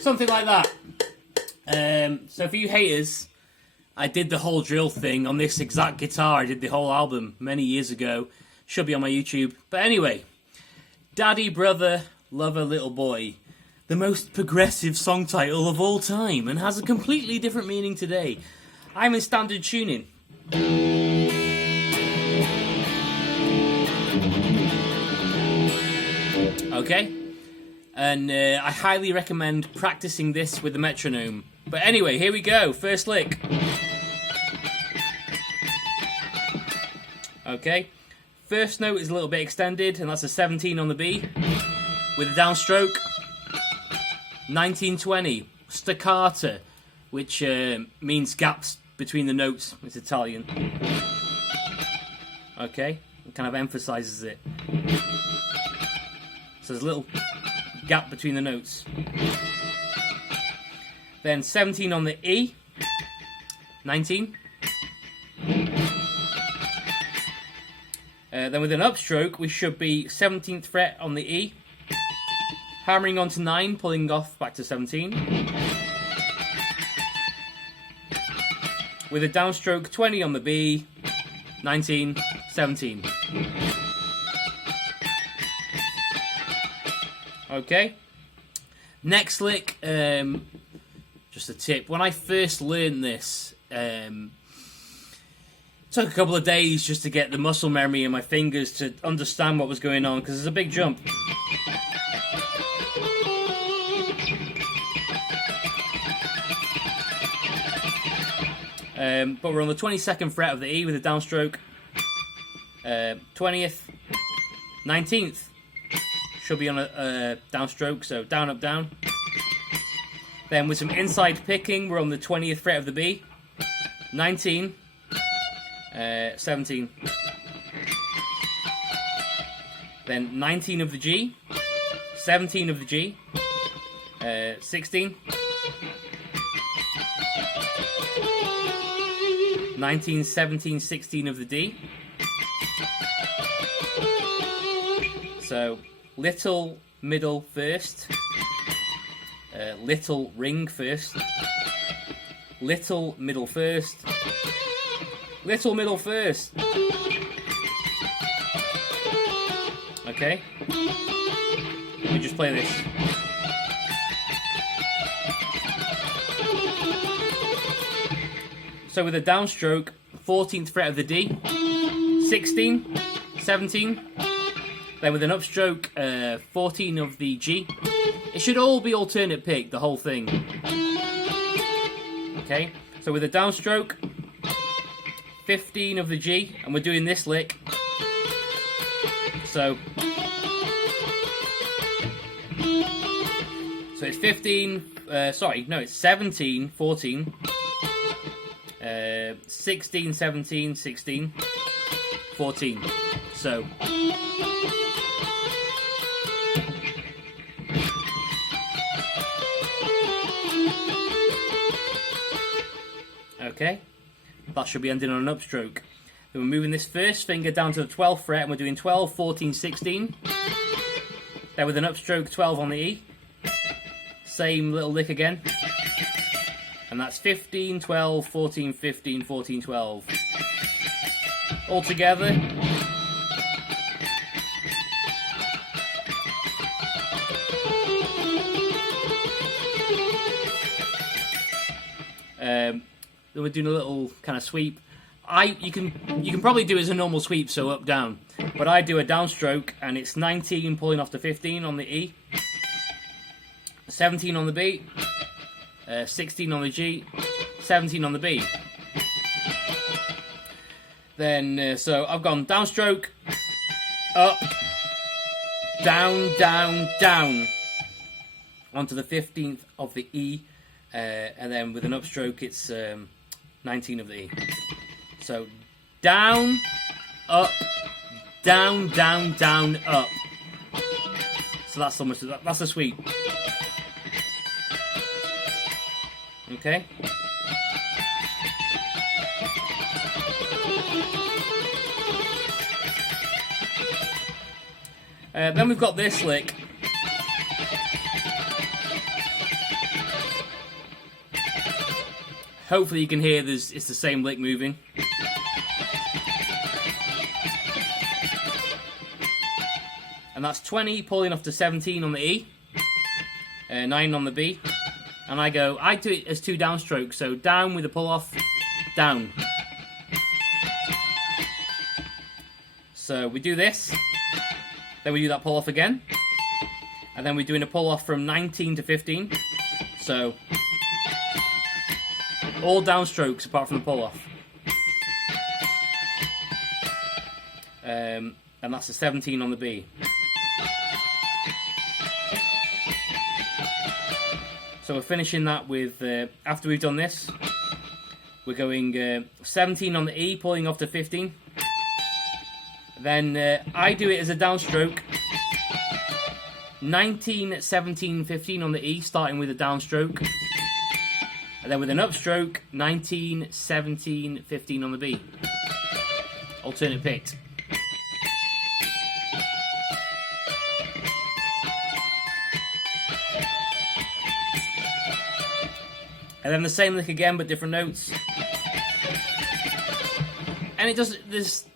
Something like that. So for you haters, I did the whole drill thing on this exact guitar. I did the whole album many years ago. Should be on my YouTube. But anyway, Daddy, Brother, Lover, Little Boy. The most progressive song title of all time, and has a completely different meaning today. I'm in standard tuning. Okay? And I highly recommend practicing this with the metronome. But anyway, here we go. First lick. Okay. First note is a little bit extended, and that's a 17 on the B. With a downstroke. 1920. Staccato, which means gaps between the notes. It's Italian. Okay. It kind of emphasizes it. So there's a little gap between the notes. Then 17 on the E. 19. Then with an upstroke, we should be 17th fret on the E. Hammering onto 9, pulling off back to 17. With a downstroke, 20 on the B. 19, 17. Okay. Next lick, just a tip. When I first learned this, took a couple of days just to get the muscle memory in my fingers to understand what was going on, because it's a big jump. But we're on the 22nd fret of the E with a downstroke. 20th, 19th. Should be on a downstroke, so down, up, down. Then with some inside picking, we're on the 20th fret of the B. 19. 17. Then 19 of the G. 17 of the G. 16. 19, 17, 16 of the D. So little, middle first. Little ring first. Little, middle first. Little, middle first. Okay. Let me just play this. So with a downstroke, 14th fret of the D. 16, 17. Then with an upstroke, 14 of the G. It should all be alternate pick, the whole thing. Okay, so with a downstroke, 15 of the G, and we're doing this lick. So it's 15, it's 17, 14, 16, 17, 16, 14. So okay, that should be ending on an upstroke. Then we're moving this first finger down to the 12th fret, and we're doing 12, 14, 16. Then with an upstroke, 12 on the E. Same little lick again. And that's 15, 12, 14, 15, 14, 12. All together. Then we're doing a little kind of sweep. You can probably do it as a normal sweep, so up, down. But I do a downstroke, and it's 19 pulling off to 15 on the E. 17 on the B. 16 on the G. 17 on the B. Then, so I've gone downstroke, up, down, down, down, onto the 15th of the E, and then with an upstroke it's 19 of the E. So down, up, down, down, down, up. So that's almost, that's the sweep. Okay. Then we've got this lick. Hopefully you can hear it's the same lick moving. And that's 20 pulling off to 17 on the E, 9 on the B. And I do it as 2 downstrokes, so down with the pull off, down. So we do this, then we do that pull off again, and then we're doing a pull off from 19 to 15. So all downstrokes apart from the pull off. And that's a 17 on the B. So we're finishing that with, after we've done this, we're going 17 on the E, pulling off to 15. Then I do it as a downstroke, 19, 17, 15 on the E, starting with a downstroke. And then with an upstroke, 19, 17, 15 on the B. Alternate picked. And then the same lick again, but different notes. And it does this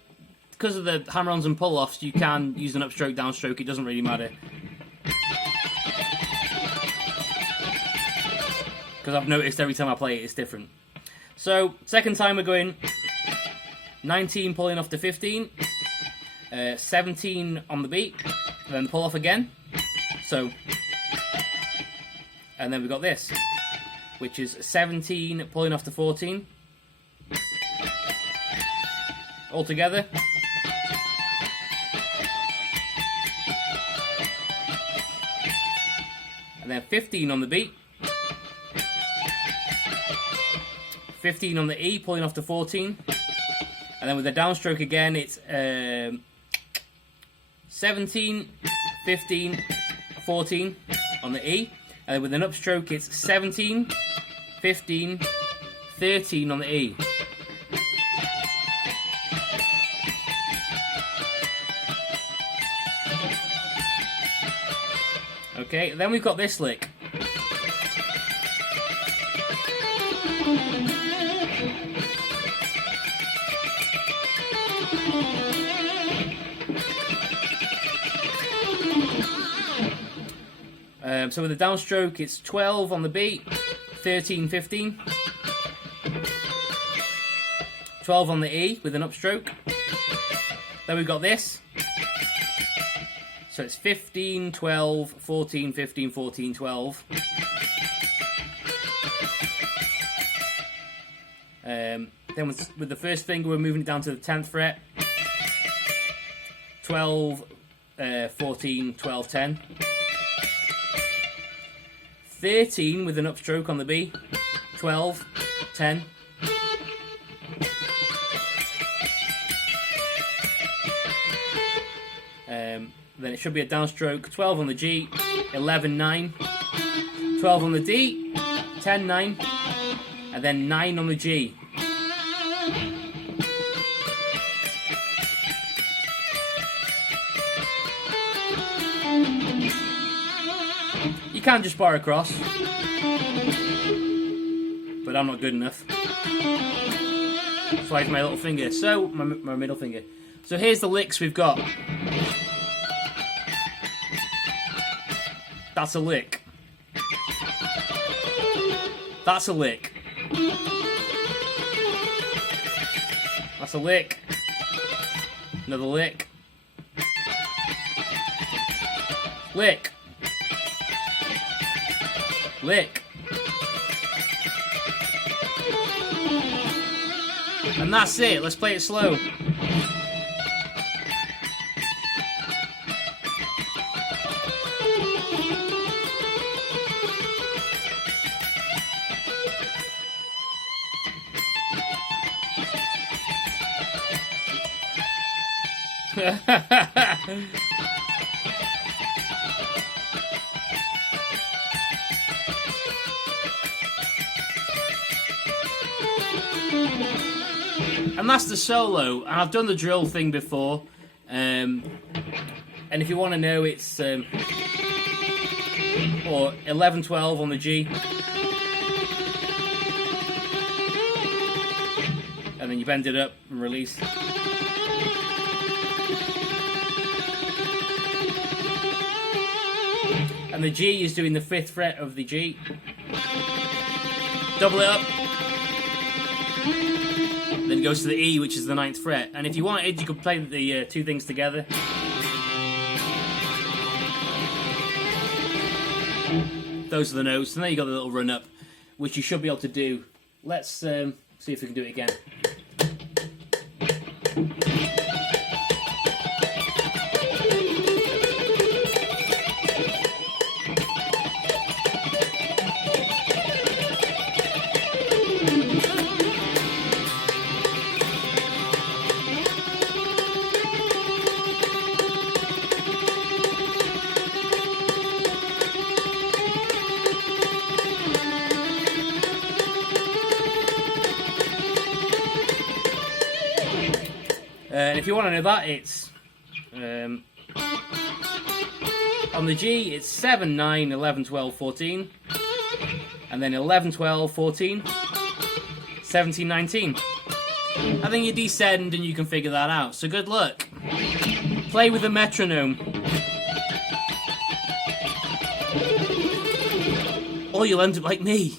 because of the hammer-ons and pull-offs. You can use an upstroke, downstroke. It doesn't really matter. Because I've noticed every time I play it, it's different. So second time we're going 19 pulling off to 15, 17 on the beat, and then pull off again. So, and then we've got this, which is 17 pulling off to 14. All together. And then 15 on the beat. 15 on the E, pulling off to 14. And then with the downstroke again, it's 17, 15, 14 on the E. And then with an upstroke, it's 17, 15, 13 on the E. Okay, then we've got this lick. So with the downstroke, it's 12 on the beat, 13, 15. 12 on the E with an upstroke. Then we've got this. So it's 15, 12, 14, 15, 14, 12. Then with the first finger, we're moving it down to the 10th fret. 12, 14, 12, 10. 13 with an upstroke on the B. 12, 10. Then it should be a downstroke, 12 on the G, 11, 9, 12 on the D, 10, 9, and then 9 on the G. You can just bar across, but I'm not good enough. So I have my little finger, so my middle finger. So here's the licks we've got. That's a lick. That's a lick. That's a lick. Another lick. Lick. Lick. And that's it. Let's play it slow. And that's the solo. I've done the drill thing before, and if you want to know, it's or 11/12 on the G, and then you bend it up and release. And the G is doing the 5th fret of the G. Double it up. Then it goes to the E, which is the 9th fret. And if you wanted, you could play the two things together. Those are the notes. And then you got the little run up, which you should be able to do. Let's see if we can do it again. And if you want to know that, it's on the G, it's 7, 9, 11, 12, 14, and then 11, 12, 14, 17, 19. And then you descend and you can figure that out. So good luck. Play with the metronome. Or you'll end up like me.